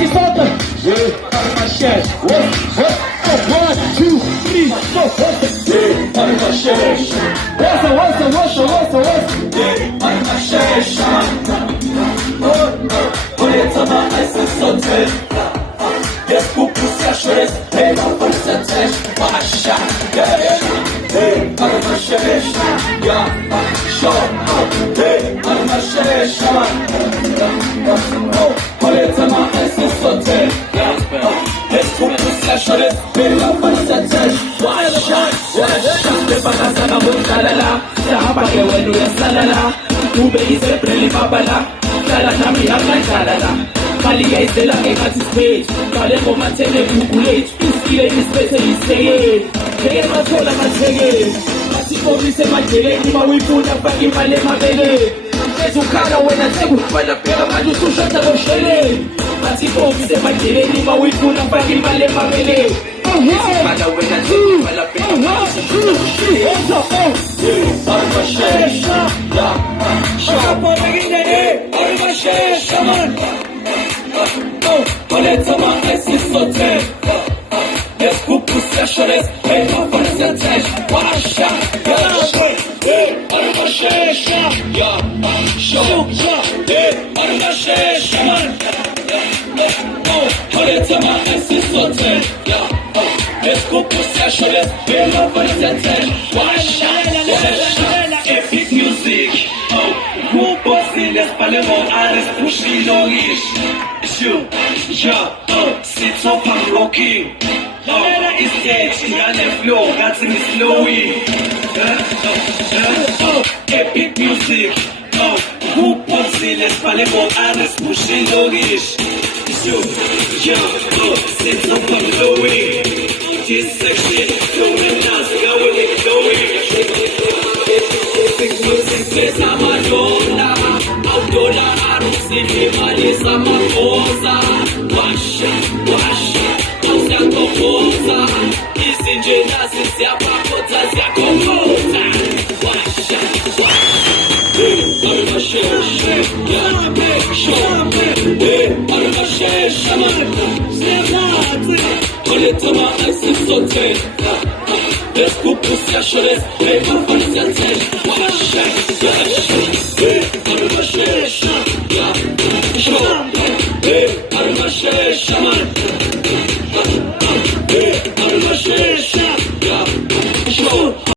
gente solta. R.Mashesha. 1, 2, 3, 4. R.Mashesha. Ouça. R.Mashesha. Poleta ma esse sote. Desculpa se achores. Ei, não pode ser teste. Baixa. R.Mashesha. R.Mashesha. Poleta ma esse sote. Desculpa se achores. Ei, não pode ser teste. Baixa. Prepara buntalala. Sahaba ke wenu ya salala. Ube isebre libabala. Kala nami akantalala. Mali ya isela ngekhathi stage. Kale ngoma thele kukulate. Iskile ispese iseye. Ngeke mathola matheke. Masikomise majeleni mawifuna faka imali emabeleni. Ezukhala wena sekufana phela manje usushada boshele. Masikomise majeleni mawifuna faka imali emabeleni. Ezukhala wena sekufana phela manje usushada boshele. R.Mashesha. R.Mashesha man. Poleta ma esse sote. Desculpa se achores. Ei, não pode ser teste. Baixa. R.Mashesha. R.Mashesha man. Poleta ma esse sote. Desculpa se achores. Ei, não pode ser teste. Baixa. Epic music. Popzile spalemo ares pushilogis. Sits up and rocking. It's stage, ingane flow, that's in slowing. Epic music. Popzile spalemo ares pushilogis. Sits up and flowing. This section, flowing dance, going. Epic music plays a Madonna. Outdola arusini malisa makosa. Washa, usiyakokoza. Izinje nasi siyapakota siyakokoza. Washa. R.Mashesha. R.Mashesha man. Poleta ma esse sote. Desculpa se achores. Ei, não pode ser teste. Washa. R.Mashesha.